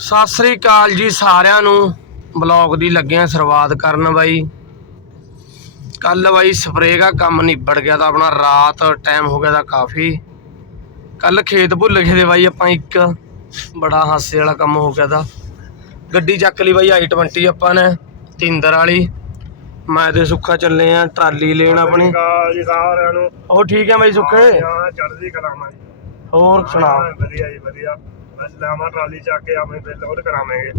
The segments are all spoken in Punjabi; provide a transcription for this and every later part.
ਸਤਿ ਸ੍ਰੀ ਅਕਾਲ ਜੀ ਸਾਰਿਆਂ ਨੂੰ। ਬਲੌਗ ਦੀ ਲੱਗਿਆ ਸ਼ੁਰੂਆਤ ਕਰਨ ਬਾਈ। ਕੱਲ ਬਾਈ ਸਪਰੇਅ ਦਾ ਕੰਮ ਨਿਬੜ ਗਿਆ ਤਾਂ ਆਪਣਾ ਰਾਤ ਟਾਈਮ ਹੋ ਗਿਆ ਤਾਂ ਕਾਫੀ। ਕੱਲ ਖੇਤ ਭੁੱਲ ਗਏ ਤੇ ਬਾਈ ਆਪਾਂ ਇੱਕ ਬੜਾ ਹਾਸੇ ਵਾਲਾ ਕੰਮ ਹੋ ਗਿਆ ਤਾਂ। ਗੱਡੀ ਚੱਕ ਲਈ ਬਾਈ i20 ਆਪਾਂ ਨੇ ਤਿੰਦਰ ਵਾਲੀ। ਮੈਂ ਤੇ ਸੁੱਖਾ ਚੱਲੇ ਆ ਟਰਾਲੀ ਲੈਣ ਆਪਣੀ। ਕਾਲ ਜੀ ਸਾਰਿਆਂ ਨੂੰ। ਉਹ ਠੀਕ ਹੈ ਬਾਈ ਸੁੱਖੇ? ਹਾਂ ਚੜ੍ਹਦੀ ਹੋਰ ਸੁਣਾ। ਵਧੀਆ ਜੀ ਵਧੀਆ। ਬਸ ਲਾਵਾਂ ਟਰਾਲੀ ਚੱਕ ਕੇ ਆਪਣੇ ਬਿੱਲ ਉਹ ਕਰਾਵਾਂਗੇ।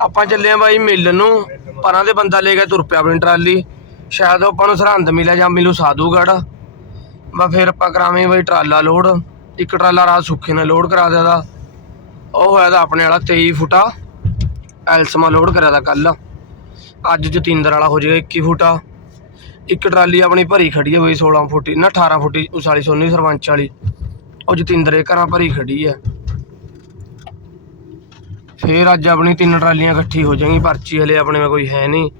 ਆਪਾਂ ਚੱਲੇ ਆ ਬਾਈ ਮਿਲ ਨੂੰ, ਪਰਾਂ ਦੇ ਬੰਦਾ ਲੈ ਕੇ ਤੁਰ ਪਿਆ ਆਪਣੀ ਟਰਾਲੀ। ਸ਼ਾਇਦ ਉਹ ਆਪਾਂ ਨੂੰ ਸਰਹੰਦ ਮਿਲਿਆ ਜਾਂ ਮਿਲੂ ਸਾਧੂਗੜ ਬਾ ਫਿਰ ਆਪਾਂ ਕਰਾਵੇਂ ਬਾਈ ਟਰਾਲਾ ਲੋਡ। ਇੱਕ ਟਰਾਲਾ ਰਾਤ ਸੁੱਖੇ ਨੇ ਲੋਡ ਕਰਾ ਦਿਆ ਦਾ। ਉਹ ਹੋਇਆ ਤਾਂ ਆਪਣੇ ਵਾਲਾ 23 ਫੁੱਟਾ। ਐਲਸਮਾ ਲੋਡ ਕਰਿਆ ਦਾ ਕੱਲ ਅੱਜ ਜਤਿੰਦਰ ਵਾਲਾ ਹੋ ਜਾਏਗਾ 21 ਫੁੱਟਾ। ਇੱਕ ਟਰਾਲੀ ਆਪਣੀ ਭਰੀ ਖੜੀ ਹੈ ਬਈ 16 ਫੁੱਟੀ, ਨਾ 18 ਫੁੱਟੀ, ਉਸ ਵਾਲੀ ਸੋਨੀ ਸਰਪੰਚ ਵਾਲੀ। ਉਹ ਜਤਿੰਦਰ ਘਰਾਂ ਭਰੀ ਖੜੀ ਹੈ ਫੇਰ ਅੱਜ ਆਪਣੀ ਤਿੰਨ ਟਰਾਲੀਆਂ ਇਕੱਠੀ ਹੋ ਜਾਣਗੀ ਪਰਚੀ ਹਲੇ ਆਪਣੇ में ਕੋਈ ਹੈ ਨਹੀਂ।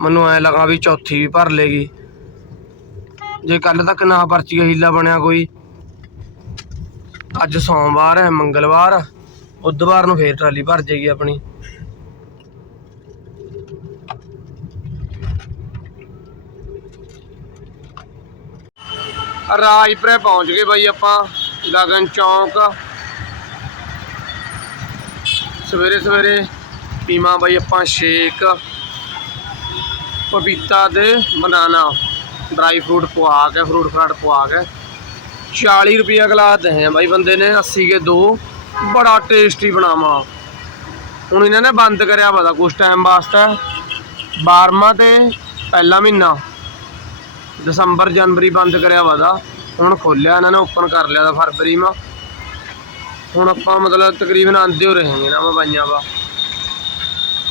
ਮੈਨੂੰ ਐ ਲਗਾ ਵੀ ਚੌਥੀ ਵੀ ਭਰ ਲੇਗੀ ਜੇ ਕੱਲ ਤੱਕ ਨਾ ਪਰਚੀ ਦਾ ਹੀਲਾ ਬਣਿਆ ਕੋਈ, ਅੱਜ ਸੋਮਵਾਰ ਹੈ, ਮੰਗਲਵਾਰ, ਬੁੱਧਵਾਰ ਨੂੰ ਫੇਰ ਟਰਾਲੀ ਭਰ ਜੇਗੀ ਆਪਣੀ। ਰਾਜਪੁਰੇ ਪਹੁੰਚ ਗਏ ਬਾਈ ਆਪਾਂ ਗਗਨ ਚੌਂਕ। ਸਵੇਰੇ ਸਵੇਰੇ ਪੀਮਾ ਬਾਈ ਆਪਾਂ ਸ਼ੇਕ, ਪਪੀਤਾ ਤੇ ਬਨਾਨਾ। ਡਰਾਈ ਫਰੂਟ ਪਵਾ ਕੇ ਫਰੂਟ ਫਰਾਟ ਪਵਾ ਕੇ। 40 ਰੁਪਿਆ ਗਲਾਸ ਦੇ ਆ ਬਾਈ ਬੰਦੇ ਨੇ 80 ਕੇ ਦੋ। ਬੜਾ ਟੇਸਟੀ ਬਣਾਵਾ। ਹੁਣ ਇਹਨਾਂ ਨੇ ਬੰਦ ਕਰਿਆ ਪਤਾ ਕੁਛ ਟਾਈਮ ਵਾਸਤੇ। 12ਵਾਂ ਤੇ ਪਹਿਲਾ ਮਹੀਨਾ। ਦਸੰਬਰ ਜਨਵਰੀ ਬੰਦ ਕਰਿਆ ਵਾ ਹੁਣ ਖੋਲਿਆ ਇਹਨਾਂ ਨੇ ਓਪਨ ਕਰ ਲਿਆ ਦਾ ਫਰਵਰੀ ਮਾ। ਹੁਣ ਆਪਾਂ ਮਤਲਬ ਤਕਰੀਬਨ मतलब तकरीबन आंदे हो रहेंगे ना बाइया वा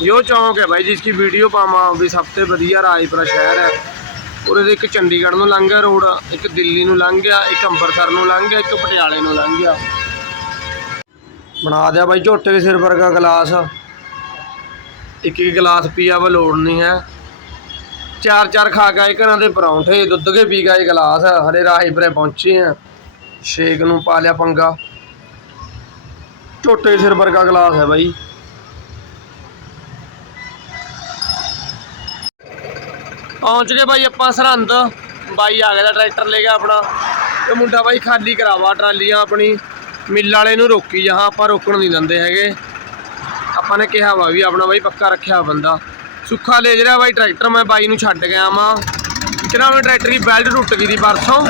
यो चौंक है भाई ਵੀਡੀਓ ਪਾਵਾਂ ਵੀ ਸਭ ਤੋਂ ਵਧੀਆ ਰਾਜਪੁਰਾ ਸ਼ਹਿਰ ਹੈ। ਉਹਦੇ ਇੱਕ ਚੰਡੀਗੜ੍ਹ ਨੂੰ ਲੰਘ ਗਿਆ ਰੋਡ, ਇੱਕ ਦਿੱਲੀ ਨੂੰ ਲੰਘ ਗਿਆ, ਇੱਕ ਅੰਮ੍ਰਿਤਸਰ ਨੂੰ ਲੰਘ ਗਿਆ, ਇੱਕ ਪਟਿਆਲੇ ਨੂੰ ਲੰਘ ਗਿਆ। ਬਣਾ ਦਿਆ ਬਾਈ ਝੋਟੇ ਦੇ ਸਿਰ ਵਰਗਾ ਗਲਾਸ। ਇੱਕ ਇੱਕ ਗਲਾਸ ਪੀਆ ਵਾ, ਲੋੜ ਨਹੀਂ ਹੈ। ਚਾਰ ਚਾਰ ਖਾ ਕੇ ਗਏ ਘਰਾਂ ਦੇ ਪਰੌਂਠੇ, ਦੁੱਧ ਕੇ ਪੀ ਗਏ ਗਲਾਸ। ਹਰੇ ਰਾਹੀ ਪਰੇ ਪਹੁੰਚੇ ਆ। ਸ਼ੇਕ ਨੂੰ ਪਾ ਲਿਆ ਪੰਗਾ। ਝੋਟੇ ਸਿਰ ਵਰਗਾ ਗਲਾਸ ਹੈ ਬਾਈ। ਪਹੁੰਚ ਗਏ ਬਾਈ ਆਪਾਂ ਸਰਹੰਦ। ਬਾਈ ਆ ਗਿਆ ਦਾ ਟਰੈਕਟਰ ਲੈ ਗਿਆ ਆਪਣਾ। ਤੇ ਮੁੰਡਾ ਬਾਈ ਖਾਲੀ ਕਰਾਵਾ ਟਰਾਲੀਆਂ ਆਪਣੀ। ਮਿੱਲ ਵਾਲੇ ਨੂੰ ਰੋਕੀ ਜਹਾਂ ਆਪਾਂ ਰੋਕਣ ਨਹੀਂ ਦਿੰਦੇ ਹੈਗੇ। ਆਪਾਂ ਨੇ ਕਿਹਾ ਵਾ ਵੀ ਆਪਣਾ ਬਾਈ ਪੱਕਾ ਰੱਖਿਆ ਬੰਦਾ। ਸੁੱਖਾ ਲੈ ਜਿਹੜਾ ਬਾਈ ਟਰੈਕਟਰ, ਮੈਂ ਬਾਈ ਨੂੰ ਛੱਡ ਗਿਆ ਵਾਂ। ਕਿਹੜਾ ਮੈਂ ਟਰੈਕਟਰ ਦੀ ਬੈਲਟ ਟੁੱਟ ਗਈ ਦੀ ਪਰਸੋਂ।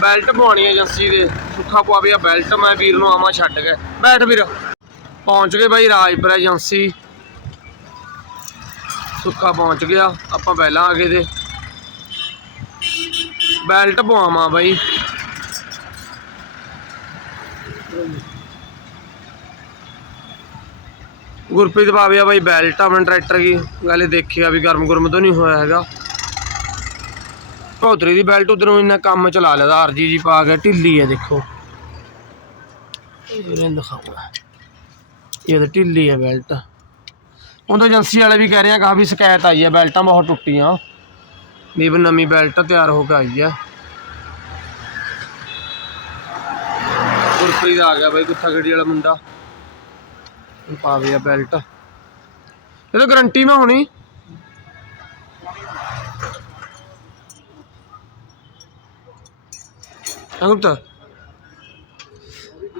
ਬੈਲਟ ਪਵਾਉਣੀ ਏਜੰਸੀ ਦੇ। ਸੁੱਖਾ ਪਵਾਵੇ ਆ ਬੈਲਟ ਮੈਂ ਵੀਰ ਨੂੰ ਆਵਾਂ ਛੱਡ ਕੇ। ਬੈਠ ਵੀਰ। ਪਹੁੰਚ ਗਏ ਬਾਈ ਰਾਜਪੁਰ ਏਜੰਸੀ ਸੁੱਖਾ ਪਹੁੰਚ ਗਿਆ, ਆਪਾਂ ਪਹਿਲਾਂ ਆ ਗਏ ਤੇ। ਬੈਲਟ ਪਵਾਵਾਂ ਬਾਈ। ਗੁਰਪ੍ਰੀਤ ਪਾਵਿਆ ਬਾਈ ਬੈਲਟ ਆਪਣੇ ਟਰੈਕਟਰ ਦੀ ਗਾਲੇ ਦੇਖਿਆ ਵੀ ਗਰਮ ਗੁਰਮ ਤਾਂ ਨਹੀਂ ਹੋਇਆ ਹੈਗਾ। ਭੌਤਰੀ ਦੀ ਬੈਲਟ ਉਧਰੋਂ ਇੰਨਾ ਕੰਮ ਚਲਾ ਲਿਆ ਆਰਜੀ ਜੀ ਪਾ ਕੇ ਢਿੱਲੀ ਹੈ ਦੇਖੋ ਇਹ ਦਿਖਾਉਂਗਾ ਇਹ ਤਾਂ ਢਿੱਲੀ ਹੈ ਬੈਲਟ ਉਹਦਾ ਏਜੰਸੀ ਵਾਲੇ ਵੀ ਕਹਿ ਰਹੇ ਆ ਕਾਫੀ ਸ਼ਿਕਾਇਤ ਆਈ ਹੈ ਬੈਲਟਾਂ ਬਹੁਤ ਟੁੱਟੀਆਂ ਵੀ ਵੀ ਨਵੀਂ ਬੈਲਟ ਤਿਆਰ ਹੋ ਕੇ ਆਈ ਹੈ ਗੁਰਪ੍ਰੀਤ ਆ ਗਿਆ ਬਾਈ ਗੁੱਥਾ ਗੱਡੀ ਵਾਲਾ ਮੁੰਡਾ ਹੁਣ ਪਾ ਗਿਆ ਬੈਲਟ ਇਹ ਤਾਂ ਗਰੰਟੀ ਮੈਂ ਹੋਣੀ ਅੰਗੁਪਤਾ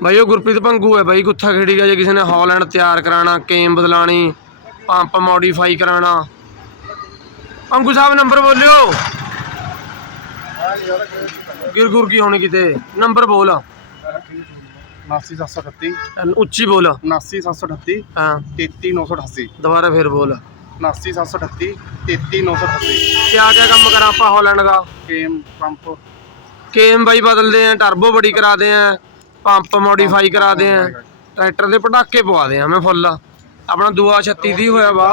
ਭਾਈ ਉਹ ਗੁਰਪ੍ਰੀਤ ਭੰਗੂ ਹੈ ਬਾਈ ਗੁੱਥਾ ਖੇੜੀ ਗਿਆ ਜੇ ਕਿਸੇ ਨੇ ਹਾਲੈਂਡ ਤਿਆਰ ਕਰਾਣਾ ਕੇਮ ਬਦਲਾਣੀ ਪੰਪ ਮੋਡੀਫਾਈ ਕਰਾਣਾ ਅੰਗੂ ਸਾਹਿਬ ਨੰਬਰ ਬੋਲਿਓ। ਗਿਰ ਗੁਰ ਕੀ ਹੋਣੀ ਕਿਤੇ? ਨੰਬਰ ਬੋਲ। 79738 ਉੱਚੀ ਬੋਲ। 79738 ਹਾਂ। 33988 ਦੁਬਾਰਾ ਫਿਰ ਬੋਲ। 79738 33988 ਕਿਆ ਕਿਆ ਕੰਮ ਕਰਾਂ ਆਪਾਂ ਹਾਲੈਂਡ ਦਾ? Cam pump. ਕੇਮ ਬਾਈ ਬਦਲਦੇ ਆ ਟਰਬੋ ਬੜੀ ਕਰਾਦੇ ਆ ਪੰਪ ਮੋਡੀਫਾਈ ਕਰਾਦੇ ਆ ਟਰੈਕਟਰ ਦੇ ਪਟਾਕੇ ਪਵਾਦੇ ਆ ਮੈਂ ਫੁੱਲ। ਆਪਣਾ ਦੂਆ 36 ਦੀ ਹੋਇਆ ਵਾ।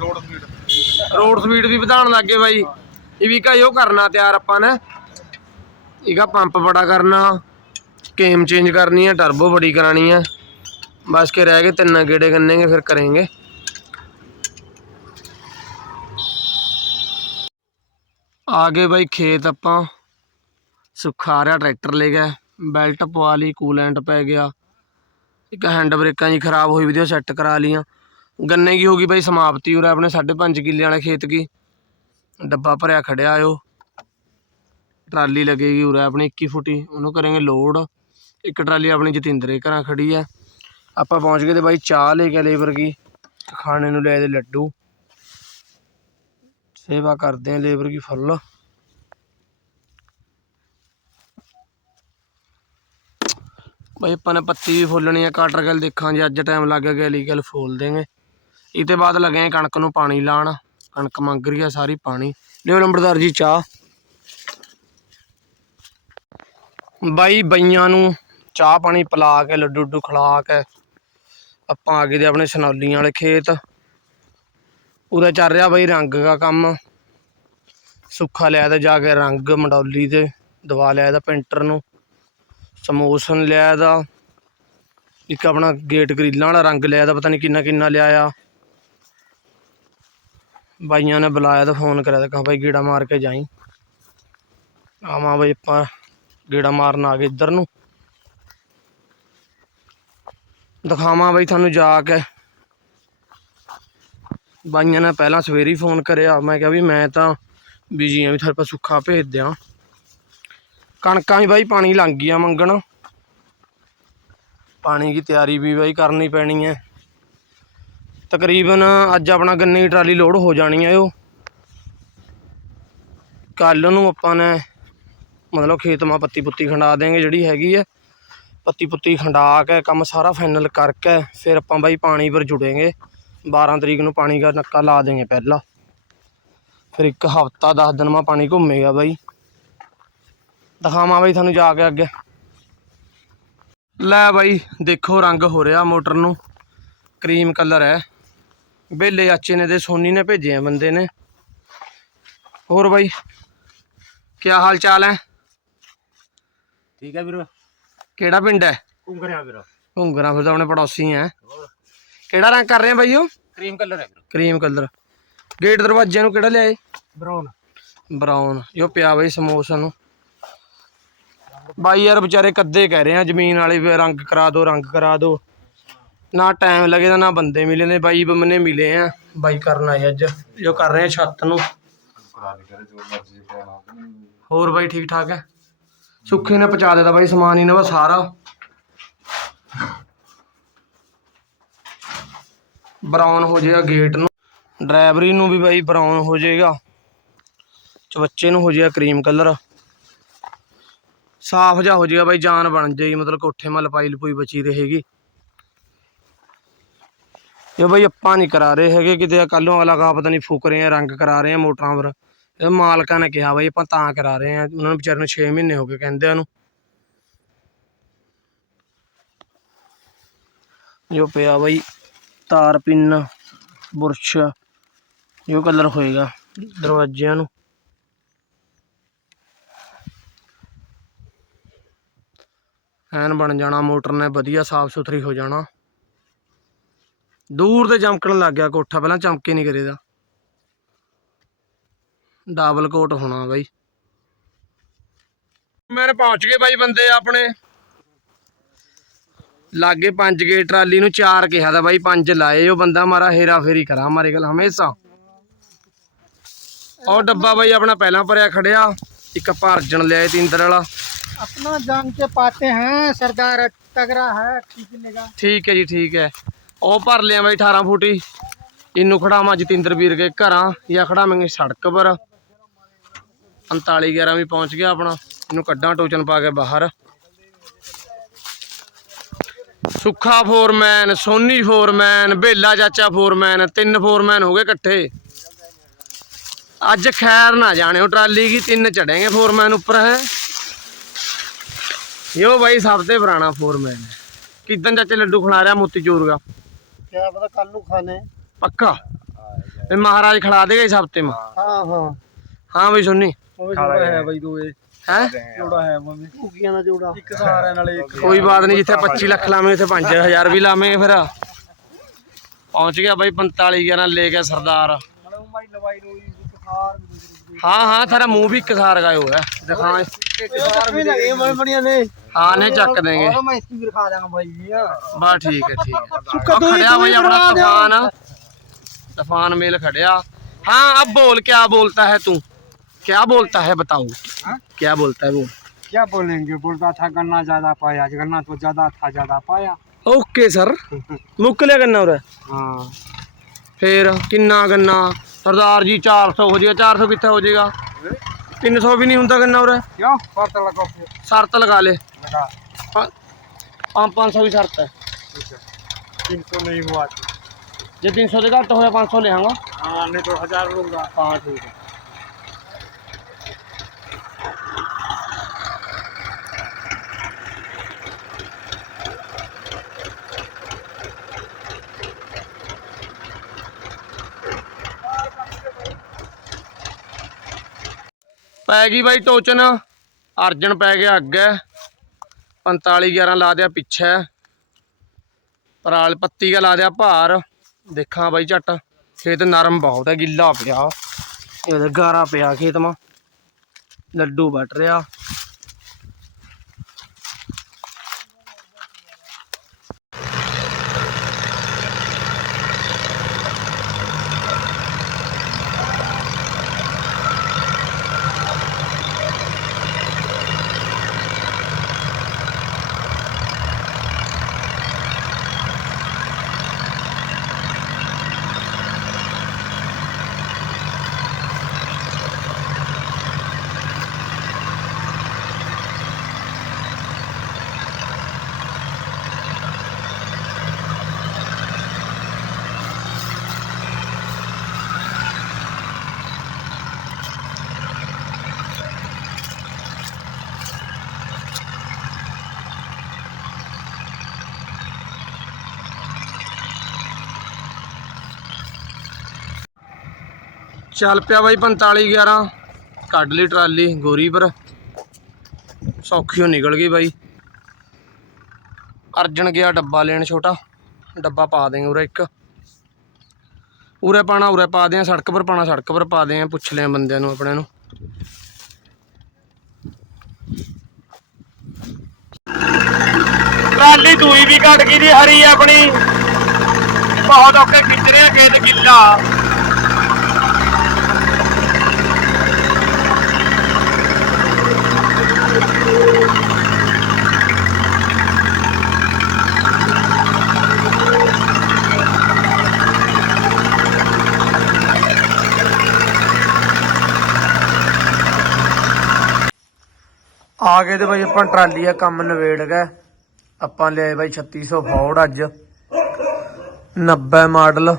ਰੋਡ ਸਪੀਡ ਰੋਡ ਸਪੀਡ ਵੀ ਵਧਾਉਣ ਲੱਗੇ ਬਾਈ। ਇਹ ਵੀ ਕਾ ਕਰਨਾ ਤਿਆਰ ਆਪਾਂ ਨੇ। ਇਹਦਾ ਪੰਪ ਬੜਾ ਕਰਨਾ ਕੇਮ ਚੇਂਜ ਕਰਨੀ ਹੈ ਟਰਬੋ ਬੜੀ ਕਰਾਣੀ ਹੈ ਬਸ ਕੇ ਰਹਿ ਗਏ ਤਿੰਨ ਗੇੜੇ ਕੰਨੇਗੇ ਫਿਰ ਕਰਾਂਗੇ। ਆ ਗਏ ਬਾਈ ਖੇਤ ਆਪਾਂ। ਸੁੱਖਾ ਰਿਹਾ ਟਰੈਕਟਰ ਲੈ ਗਿਆ, ਬੈਲਟ ਪਵਾ ਲਈ, ਕੂਲੈਂਟ ਪੈ ਗਿਆ। ਇੱਕ ਹੈਂਡ ਬ੍ਰੇਕਾਂ ਜੀ ਖਰਾਬ ਹੋਈ ਵੀ ਉਹ ਸੈੱਟ ਕਰਾ ਲੀਆਂ ਗੰਨੇ ਕੀ ਹੋ ਗਈ ਬਾਈ, ਸਮਾਪਤੀ ਉਰੇ ਆਪਣੇ 5.5 ਕਿੱਲੇ ਵਾਲੇ ਖੇਤ ਕੀ। ਡੱਬਾ ਭਰਿਆ ਖੜਿਆ ਓ ਟਰਾਲੀ ਲੱਗੇਗੀ ਉਰੇ ਆਪਣੀ 21 ਫੁੱਟੀ, ਉਹਨੂੰ ਕਰਾਂਗੇ ਲੋਡ। ਇੱਕ ਟਰਾਲੀ ਆਪਣੀ ਜਤਿੰਦਰੇ ਘਰਾਂ ਖੜੀ ਹੈ ਆਪਾਂ ਪਹੁੰਚ ਗਏ ਤੇ ਬਾਈ ਚਾਹ ਲੈ ਕੇ ਲੇਬਰ ਕੀ। ਖਾਣੇ ਨੂੰ ਲੈ ਦੇ ਲੱਡੂ। ਸੇਵਾ ਕਰਦੇ ਆ ਲੇਬਰ ਕੀ ਫੁੱਲ। ਬਾਈ ਆਪਾਂ ਨੇ ਪੱਤੀ ਵੀ ਫੁੱਲਣੀ ਆ ਕਾਟਰ ਗੱਲ ਦੇਖਾਂ ਜੇ ਅੱਜ ਟਾਈਮ ਲੱਗ ਗਿਆ ਗੈਲੀ ਗੱਲ ਫੋਲ ਦੇਂਗੇ। ਇਹ ਬਾਅਦ ਲੱਗੇ ਕਣਕ ਨੂੰ ਪਾਣੀ ਲਾਣ, ਕਣਕ ਮੰਗ ਰਹੀ ਆ ਸਾਰੀ ਪਾਣੀ। ਲਿਓ ਲੰਬੜਦਾਰ ਜੀ ਚਾਹ। ਬਾਈ ਬਈਆਂ ਨੂੰ ਚਾਹ ਪਾਣੀ ਪਿਲਾ ਕੇ, ਲੱਡੂ ਡੁੱਡੂ ਖਿਲਾ ਕੇ, ਆਪਾਂ ਆ ਗਏ ਦੇ ਆਪਣੇ ਸਨੌਲੀਆਂ ਵਾਲੇ ਖੇਤ। ਉਰੇ ਚੱਲ ਰਿਹਾ ਬਾਈ ਰੰਗ ਦਾ ਕੰਮ। ਸੁੱਖਾ ਲਿਆ ਤੇ ਜਾ ਕੇ ਰੰਗ, ਮੰਡੌਲੀ ਤੇ ਦਵਾ ਲਿਆ ਇਹਦਾ ਪੇਂਟਰ ਨੂੰ। ਸਮੋਸਨ ਲਿਆ ਇਹਦਾ। ਇੱਕ ਆਪਣਾ ਗੇਟ ਗਰੀਲਾਂ ਵਾਲਾ ਰੰਗ ਲਿਆ ਦਾ ਪਤਾ ਨਹੀਂ ਕਿੰਨਾ ਕਿੰਨਾ ਲਿਆ ਆ ਬਾਈਆਂ ਨੇ ਬੁਲਾਇਆ ਤਾਂ ਫੋਨ ਕਰਿਆ ਤਾਂ ਕਹਾ ਬਾਈ ਗੇੜਾ ਮਾਰ ਕੇ ਜਾਈ। ਆਵਾਂ ਬਈ ਆਪਾਂ ਗੇੜਾ ਮਾਰਨ ਆ ਗਏ ਇੱਧਰ ਨੂੰ। ਦਿਖਾਵਾਂ ਬਈ ਤੁਹਾਨੂੰ ਜਾ ਕੇ। ਬਾਈਆਂ ਨੇ ਪਹਿਲਾਂ ਸਵੇਰੇ ਫੋਨ ਕਰਿਆ। ਮੈਂ ਕਿਹਾ ਵੀ ਮੈਂ ਤਾਂ ਬਿਜ਼ੀ ਆ ਵੀ ਤੁਹਾਡੇ ਪਾ ਸੁੱਖਾ ਭੇਜ ਦਿਆਂ। ਕਣਕਾਂ ਵੀ ਬਾਈ ਪਾਣੀ ਲੰਘ ਗਈਆਂ ਮੰਗਣ। ਪਾਣੀ ਦੀ ਤਿਆਰੀ ਵੀ ਬਾਈ ਕਰਨੀ ਪੈਣੀ ਹੈ ਤਕਰੀਬਨ ਅੱਜ ਆਪਣਾ ਗੰਨੇ ਦੀ ਟਰਾਲੀ ਲੋਡ ਹੋ ਜਾਣੀ ਹੈ ਉਹ। ਕੱਲ ਨੂੰ ਆਪਾਂ ਨੇ ਮਤਲਬ ਖੇਤ ਮਾ ਪੱਤੀ ਪੁੱਤੀ ਖੰਡਾ ਦੇਂਗੇ ਜਿਹੜੀ ਹੈਗੀ ਹੈ ਪੱਤੀ ਪੁੱਤੀ ਖੰਡਾ ਕੇ ਕੰਮ ਸਾਰਾ ਫਾਈਨਲ ਕਰਕੇ ਫਿਰ ਆਪਾਂ ਬਾਈ ਪਾਣੀ ਪਰ ਜੁੜेंगे 12 ਤਰੀਕ ਨੂੰ ਪਾਣੀ ਦਾ ਨੱਕਾ ਲਾ ਦੇਂਗੇ ਪਹਿਲਾਂ। ਫਿਰ ਇੱਕ ਹਫਤਾ 10 ਦਿਨ ਮਾ ਪਾਣੀ ਘੁੰਮੇਗਾ ਬਾਈ। ਦਿਖਾਵਾਂ ਬਾਈ ਤੁਹਾਨੂੰ ਜਾ ਕੇ ਅੱਗੇ। ਲੈ ਬਾਈ ਦੇਖੋ ਰੰਗ ਹੋ ਰਿਹਾ ਮੋਟਰ ਨੂੰ। ਕਰੀਮ ਕਲਰ ਹੈ। ਬੇਲੇ ਚਾਚੇ ਨੇ ਤੇ ਸੋਨੀ ਨੇ ਭੇਜੇ ਆ ਬੰਦੇ ਨੇ। ਹੋਰ ਬਾਈ ਕੀ ਹਾਲ ਚਾਲ ਹੈ? ਠੀਕ ਹੈ ਵੀਰ। ਕਿਹੜਾ ਪਿੰਡ ਹੈ? ਘੁੰਗਰਿਆ ਵੀਰ। ਘੁੰਗਰਾ ਫਿਰ ਤਾਂ ਆਪਣੇ ਪੜੋਸੀ ਹੈ। ਕਿਹੜਾ ਰੰਗ ਕਰ ਰਹੇ ਆ ਬਾਈ ਉਹ? ਕਰੀਮ ਕਲਰ ਹੈ ਵੀਰ। Cream colour. ਗੇਟ ਦਰਵਾਜ਼ਿਆਂ ਨੂੰ ਕਿਹੜਾ ਲਿਆਏ? ਬਰਾਊਨ। ਬਰਾਊਨ। ਜੋ ਪਿਆ ਬਈ ਸਮੋਸਾ ਨੂੰ। ਬਾਈ ਯਾਰ ਵਿਚਾਰੇ ਕੱਦੇ ਕਹਿ ਰਹੇ ਆ, ਜ਼ਮੀਨ ਵਾਲੇ ਵੀ ਰੰਗ ਕਰਾ ਦਿਓ ਰੰਗ ਕਰਾ ਦਿਓ ਨਾ ਟਾਈਮ ਲੱਗੇਦਾ ਨਾ ਬੰਦੇ ਮਿਲੇ ਨੇ, ਬਾਈ ਬੰਨੇ ਮਿਲੇ ਆ, ਬਾਈ ਕਰਨ ਆਏ ਅੱਜ। ਜੋ ਕਰ ਰਹੇ ਆ ਛੱਤ ਨੂੰ। ਹੋਰ ਬਾਈ ਠੀਕ ਠਾਕ ਹੈ ਸੁੱਖੇ ਨੇ ਪਹੁੰਚਾ ਦਿੱਤਾ ਬਾਈ ਸਮਾਨ ਇਹਨਾਂ ਦਾ ਸਾਰਾ। ਬਰਾਉਨ ਹੋ ਜਾਏਗਾ ਗੇਟ ਨੂੰ। ਡਰਾਈਵਰੀ ਨੂੰ ਵੀ ਬਾਈ ਬਰਾਊਨ ਹੋ ਜਾਏਗਾ। ਚਵੱਚੇ ਨੂੰ ਹੋ ਜਾਏਗਾ ਕਰੀਮ ਕਲਰ ਸਾਫ਼ ਜਿਹਾ ਹੋ ਜਾਏਗਾ ਬਾਈ, ਜਾਨ ਬਣ ਜਾਏਗੀ, ਮਤਲਬ ਕੋਠੇ ਮਾ ਲਪਾਈ ਲਪੂਈ ਬਚੀ ਰਹੇਗੀ। ਇਹ ਬਾਈ ਆਪਾਂ ਨਹੀਂ ਕਰਾ ਰਹੇ ਹੈਗੇ ਕਿਤੇ ਕੱਲੋਂ ਅਗਲਾ ਕਹਾ ਪਤਾ ਨਹੀਂ ਫੂਕ ਰਹੇ ਆ, ਰੰਗ ਕਰਾ ਰਹੇ ਆ ਮੋਟਰਾਂ ਪਰ। ਇਹ ਮਾਲਕਾਂ ਨੇ ਕਿਹਾ ਬਾਈ, ਆਪਾਂ ਤਾਂ ਕਰਾ ਰਹੇ ਆ। ਉਹਨਾਂ ਨੂੰ ਵਿਚਾਰੇ ਨੂੰ 6 ਮਹੀਨੇ ਹੋ ਗਏ ਕਹਿੰਦੇ ਉਹਨੂੰ ਜੋ ਪਿਆ ਬਾਈ, ਤਾਰ ਪਿੰਨ, ਬੁਰਸ਼, ਜੋ ਕਲਰ ਹੋਏਗਾ ਦਰਵਾਜ਼ਿਆਂ ਨੂੰ। ਐਨ ਬਣ ਜਾਣਾ, ਮੋਟਰ ਨੇ ਵਧੀਆ ਸਾਫ਼ ਸੁਥਰੀ ਹੋ ਜਾਣਾ। ਦੂਰ ਤੇ ਚਮਕਣ ਲੱਗ ਗਿਆ ਕੋਠਾ, ਪਹਿਲਾਂ ਚਮਕੇ ਨਹੀਂ ਕਰੇਦਾ। ਡਬਲ ਕੋਟ ਹੋਣਾ ਬਾਈ। ਮੇਰੇ ਪਹੁੰਚ ਗਏ ਬਾਈ ਬੰਦੇ ਆਪਣੇ। ਲਾਗੇ ਪੰਜ ਗਏ ਟਰਾਲੀ ਨੂੰ ਚਾਰ ਕਿਹਾ ਦਾ ਬਾਈ, ਪੰਜ ਲਾਏ। ਉਹ ਬੰਦਾ ਮਾਰਾ ਹੇਰਾ ਫੇਰੀ ਕਰਾ, ਮਾਰੇ ਗੱਲ ਹਮੇਸ਼ਾ। ਉਹ ਡੱਬਾ ਬਾਈ ਆਪਣਾ ਪਹਿਲਾਂ ਭਰਿਆ ਖੜਿਆ। ਇੱਕ ਆਪਾਂ ਅਰਜਨ ਲਿਆਏ ਤਿੰਦਰ ਵਾਲਾ अपना जान के पाते हैं सरदार तगड़ा है ठीक लेगा ਠੀਕ ਹੈ ਜੀ ਠੀਕ ਹੈ ਉਹ ਭਰ ਲਿਆ ਬਾਈ 18 ਫੁੱਟੀ ਇਹਨੂੰ ਖੜਾਵਾਂ ਜਤਿੰਦਰ ਵੀਰ ਕੇ ਘਰਾਂ ਜਾਂ ਖੜਾਵਾਂਗੇ ਸੜਕ ਪਰ 45 11 ਵੀ ਪਹੁੰਚ ਗਿਆ ਆਪਣਾ ਇਹਨੂੰ ਕੱਢਾਂ ਟੋਚਨ ਪਾ ਕੇ ਬਾਹਰ ਸੁੱਖਾ ਫੋਰਮੈਨ ਸੋਨੀ ਫੋਰਮੈਨ ਬੇਲਾ ਚਾਚਾ ਫੋਰਮੈਨ ਤਿੰਨ ਫੋਰਮੈਨ ਹੋ ਗਏ ਇਕੱਠੇ ਅੱਜ ਖੈਰ ਨਾ ਜਾਣਿਓ ਟਰਾਲੀ ਕੀ ਤਿੰਨ ਚੜੇਗੇ ਫੋਰਮੈਨ ਉੱਪਰ ਹੈ ਯੋ ਬਾਈ ਸਭ ਤੋਂ ਪੁਰਾਣਾ ਫੋਰਮੈਨ ਹੈ। ਕਿਦਾਂ ਚਾਚੇ ਲੱਡੂ ਖਿਲਾ ਰਿਹਾ ਮੋਤੀ ਚੂਰ ਦਾ? ਕਿਆ ਪਤਾ ਕੱਲ ਨੂੰ ਖਾਣੇ। ਪੱਕਾ? ਇਹ ਮਹਾਰਾਜ ਖਿਲਾ ਦੇਗਾ ਇਸ ਹਫ਼ਤੇ ਮਾ ਹਾਂ। ਹਾਂ ਬਈ ਸੁਣੀ ਕੋਈ ਬਾਤ ਨਹੀਂ ਜਿੱਥੇ 25 ਲੱਖ ਲਾਵੇਂ ਉੱਥੇ 5000 ਵੀ ਲਾਵੇਂ ਫਿਰ। ਪਹੁੰਚ ਗਿਆ ਬਾਈ 45 11 ਲੈ ਕੇ ਸਰਦਾਰ। हाँ हाँ सारा मुँह भी किसार का हुआ है। दिखा। हाँ नहीं चक देंगे। बस ठीक है ठीक है। तो मेल खड़िया हाँ अब बोल क्या बोलता है तू? क्या बोलता है बताऊ हाँ? क्या बोलता है वो? क्या बोलेंगे? बोलता था गन्ना ज़्यादा पाया। गन्ना तो ज़्यादा था ज़्यादा पाया। Okay sir. गन्ना हाँ। फिर किन्ना गन्ना? ਸਰਦਾਰ ਜੀ 400 ਹੋ ਜਾਏਗਾ 400 ਕਿੱਥੇ ਹੋ ਜਾਏਗਾ 300 ਵੀ ਨਹੀਂ ਹੁੰਦਾ ਗੰਨਾ ਉਰੇ क्यों पता लगा फिर ਸ਼ਰਤ ਲਗਾ ਲੈ लगा 500 ਦੀ ਸ਼ਰਤ ਹੈ तीन सौ नहीं हुआ ਜੇ 300 ਦੇ ਘੱਟ ਹੋਇਆ 500 ਲਿਆਂਗਾ हाँ नहीं तो हजार लूंगा ਹਾਂ ਠੀਕ ਹੈ ਪੈ ਗਈ ਬਾਈ ਟੋਚਨ। ਅਰਜਨ ਪੈ ਗਿਆ ਅੱਗੇ। 45 11 ਲਾ ਦਿਆ ਪਿੱਛੇ। ਪਰਾਲ ਪੱਤੀ ਕਾ ਲਾ ਦਿਆ ਭਾਰ। ਦੇਖਾਂ ਬਾਈ ਝੱਟ। ਖੇਤ ਨਰਮ ਬਹੁਤ ਹੈ, ਗਿੱਲਾ ਪਿਆ। ਇਹ ਗਾਰਾ ਪਿਆ ਖੇਤ ਮਾ। ਲੱਡੂ ਵੱਟ ਰਿਹਾ। ਚੱਲ ਪਿਆ ਬਾਈ 45 11 ਕੱਢ ਲਈ ਟਰਾਲੀ, ਗੋਰੀ ਪਰ। ਸੌਖੀਓ ਨਿਕਲ ਗਈ ਬਾਈ। ਅਰਜਨ ਗਿਆ ਡੱਬਾ ਲੈਣ ਛੋਟਾ। ਡੱਬਾ ਪਾ ਦੇਂਗੇ ਉਰੇ ਇੱਕ। ਉਰੇ ਪਾਣਾ, ਉਰੇ ਪਾ ਦੇ ਸੜਕ ਪਰ ਪਾਣਾ, ਸੜਕ ਪਰ ਪਾ ਦੇ ਪੁੱਛ ਲਿਆ ਬੰਦਿਆਂ ਨੂੰ ਆਪਣੇ ਨੂੰ। ਟਰਾਲੀ ਦੂਈ ਵੀ ਕੱਢ ਗਈ ਦੀ ਹਰੀ ਆਪਣੀ। ਬਹੁਤ ਔਖੇ ਖਿੱਚ ਰਿਹਾ ਖੇਤ ਗਿੱਲਾ। ਆ ਗਏ ਤੇ ਬਾਈ ਆਪਾਂ ਟਰਾਲੀ ਆ ਕੰਮ ਨਵੇੜ ਗਏ। ਆਪਾਂ ਲਿਆਏ ਬਾਈ 3600 ਫੋਰਡ ਅੱਜ। 90 ਮਾਡਲ।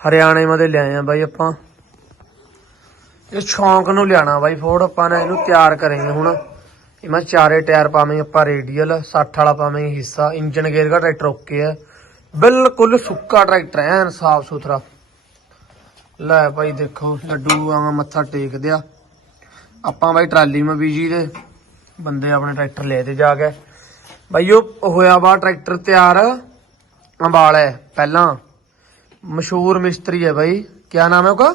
ਹਰਿਆਣੇ ਮਦੇ ਲਿਆਏ ਆ ਬਾਈ ਆਪਾਂ। ਇਹ ਸ਼ੌਂਕ ਨੂੰ ਲਿਆਣਾ ਬਾਈ ਫੋੜ, ਆਪਾਂ ਨੇ ਇਹਨੂੰ ਤਿਆਰ ਕਰਾਂਗੇ ਹੁਣ। ਇਹ ਮੈਂ ਚਾਰੇ ਟਾਇਰ ਪਾਵਾਂਗੇ ਆਪਾਂ ਰੇਡੀਅਲ 60 ਵਾਲਾ ਪਾਵਾਂਗੇ ਹਿੱਸਾ, ਇੰਜਨ ਗੇਅਰ ਦਾ ਟਰੈਕਟਰ ਓਕੇ ਹੈ ਬਿਲਕੁਲ ਸੁੱਕਾ ਟਰੈਕਟਰ ਐਨ ਸਾਫ਼ ਸੁਥਰਾ ਲੈ ਭਾਈ ਦੇਖੋ, ਲੱਡੂ ਆਵਾਂ ਮੱਥਾ ਟੇਕ ਦਿਆ ਆਪਾਂ ਬਾਈ ਟਰਾਲੀ ਮੇ ਬੀਜੀ ਦੇ ਬੰਦੇ ਆਪਣੇ ਟਰੈਕਟਰ ਲੈ ਤੇ ਜਾ ਕੇ। ਬਾਈ ਉਹ ਹੋਇਆ ਵਾ ਟਰੈਕਟਰ ਤਿਆਰ ਅੰਬਾਲਾ ਪਹਿਲਾਂ। ਮਸ਼ਹੂਰ ਮਿਸਤਰੀ ਹੈ ਬਾਈ। ਕੀ ਨਾਮ ਹੈ ਉਹਦਾ?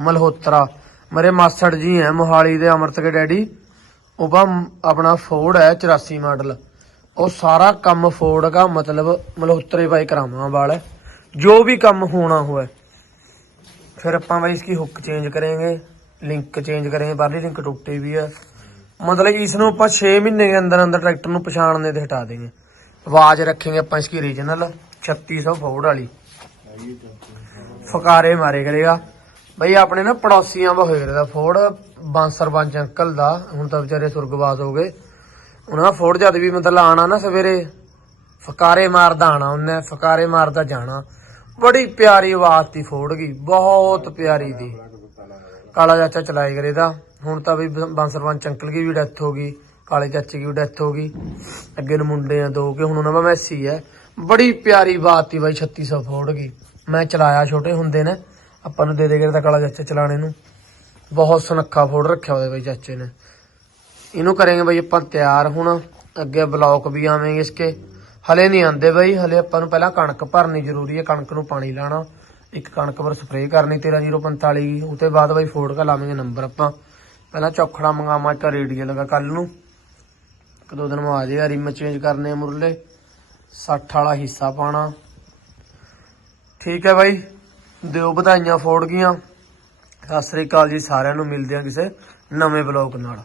ਮਲਹੋਤਰਾ। ਮੇਰੇ ਮਾਸੜ ਜੀ ਹੈ ਮੋਹਾਲੀ ਦੇ ਅਮਰਤ ਕੇ ਡੈਡੀ। ਉਹ ਬਾ ਆਪਣਾ ਫੋਰਡ ਹੈ 84 ਮਾਡਲ। ਉਹ ਸਾਰਾ ਕੰਮ ਫੋਰਡ ਦਾ ਮਤਲਬ ਮਲਹੋਤਰੇ ਬਾਈ ਕਰਾਵਾਂ ਵਾਲਾ ਜੋ ਵੀ ਕੰਮ ਹੋਣਾ ਹੋਇਆ। ਫਿਰ ਆਪਾਂ ਬਾਈ ਇਸकी ਹੁੱਕ ਚੇਂਜ ਕਰਾਂਗੇ। ਲਿੰਕ ਚੇਂਜ ਕਰੇ, ਬਾਹਰਲੀ ਲਿੰਕ ਟੁੱਟੀ ਵੀ ਆ। ਮਤਲਬ ਇਸ ਨੂੰ ਆਪਾਂ 6 ਮਹੀਨੇ ਦੇ ਅੰਦਰ ਅੰਦਰ ਟਰੈਕਟਰ ਨੂੰ ਪਛਾਣਨੇ ਤੇ ਹਟਾ ਦੇਗੇ ਆਵਾਜ਼ ਰੱਖेंगे ਆਪਾਂ ਇਸ ਕੀ ਰੀਜਨਲ 3600 ਫੋਰਡ ਵਾਲੀ। ਫਕਾਰੇ ਮਾਰੇ ਕਰੇਗਾ। ਬਈ ਆਪਣੇ ਨਾ ਪੜੋਸੀਆਂ ਵਾ ਦਾ ਫੋੜ ਬਾਂਸਰ ਬੰਜ ਅੰਕਲ ਦਾ, ਹੁਣ ਤਾਂ ਵਿਚਾਰੇ ਸੁਰਗਵਾਸ ਹੋ ਗਏ। ਉਹਨਾਂ ਦਾ ਫੋੜ ਜਦ ਵੀ ਮਤਲਬ ਆਣਾ ਨਾ ਸਵੇਰੇ, ਫਕਾਰੇ ਮਾਰਦਾ ਆਣਾ ਉਹਨੇ, ਫਕਾਰੇ ਮਾਰਦਾ ਜਾਣਾ। ਬੜੀ ਪਿਆਰੀ ਆਵਾਜ਼ ਦੀ ਫੋੜ ਗਈ ਬਹੁਤ ਪਿਆਰੀ ਦੀ। ਕਾਲਾ ਚਾਚਾ ਚਲਾਇਆ ਕਰੇ ਦਾ ਹੁਣ ਤਾਂ ਵੀ ਬ- ਅੰਕਲ ਦੀ ਵੀ ਡੈਥ ਹੋ ਗਈ, ਕਾਲੇ ਚਾਚੇ ਦੀ ਵੀ ਡੈਥ ਹੋ ਗਈ। ਅੱਗੇ ਨੂੰ ਮੁੰਡੇ ਆ ਦੋ ਕਿ, ਹੁਣ ਉਹਨਾਂ ਦਾ ਮੈਸੀ ਹੈ ਬੜੀ ਪਿਆਰੀ ਬਾਤ ਦੀ ਬਾਈ 3600 ਫੋੜ ਗਈ। ਮੈਂ ਚਲਾਇਆ, ਛੋਟੇ ਹੁੰਦੇ ਨੇ। ਆਪਾਂ ਨੂੰ ਦੇ ਦੇ ਕੇ ਤਾਂ ਕਾਲਾ ਚਾਚਾ ਚਲਾਣੇ ਨੂੰ। ਬਹੁਤ ਸੁਨੱਖਾ ਫੋੜ ਰੱਖਿਆ ਉਹਦੇ ਬਾਈ ਚਾਚੇ ਨੇ। ਇਹਨੂੰ ਕਰਾਂਗੇ ਬਾਈ ਆਪਾਂ ਤਿਆਰ ਹੁਣ। ਅੱਗੇ ਬਲੌਕ ਵੀ ਆਵੇਂਗੇ ਇਸਕੇ ਹਲੇ ਨਹੀਂ ਆਂਦੇ ਬਾਈ, ਹਲੇ ਆਪਾਂ ਨੂੰ ਪਹਿਲਾਂ ਕਣਕ ਭਰਨੀ ਜ਼ਰੂਰੀ ਹੈ ਕਣਕ ਨੂੰ ਪਾਣੀ ਲਾਣਾ ਇੱਕ ਕਣਕ ਪਰ ਸਪਰੇਅ ਕਰਨੀ 13045 ਉਹ ਉਤੇ ਬਾਅਦ ਬਾਈ ਫੋੜ ਕਾ ਲਾਵਾਂਗੇ ਨੰਬਰ ਆਪਾਂ। ਪਹਿਲਾਂ ਚੌਖੜਾ ਮੰਗਾਵਾਂ, ਇੱਕ ਰੇਡੀਅਲ ਦਾ ਕੱਲ ਨੂੰ। ਇੱਕ ਦੋ ਦਿਨ ਮਾ ਆ ਜੇ ਰਿਮ ਚੇਂਜ ਕਰਨੇ ਮੁਰਲੇ। 60 ਵਾਲਾ ਹਿੱਸਾ ਪਾਣਾ ਠੀਕ ਹੈ ਬਾਈ, ਦਿਓ ਵਧਾਈਆਂ ਫੋੜ ਗਈਆਂ। ਸਤਿ ਸ੍ਰੀ ਅਕਾਲ ਜੀ ਸਾਰਿਆਂ ਨੂੰ, ਮਿਲਦੇ ਆ ਕਿਸੇ ਨਵੇਂ ਬਲੌਗ ਨਾਲ।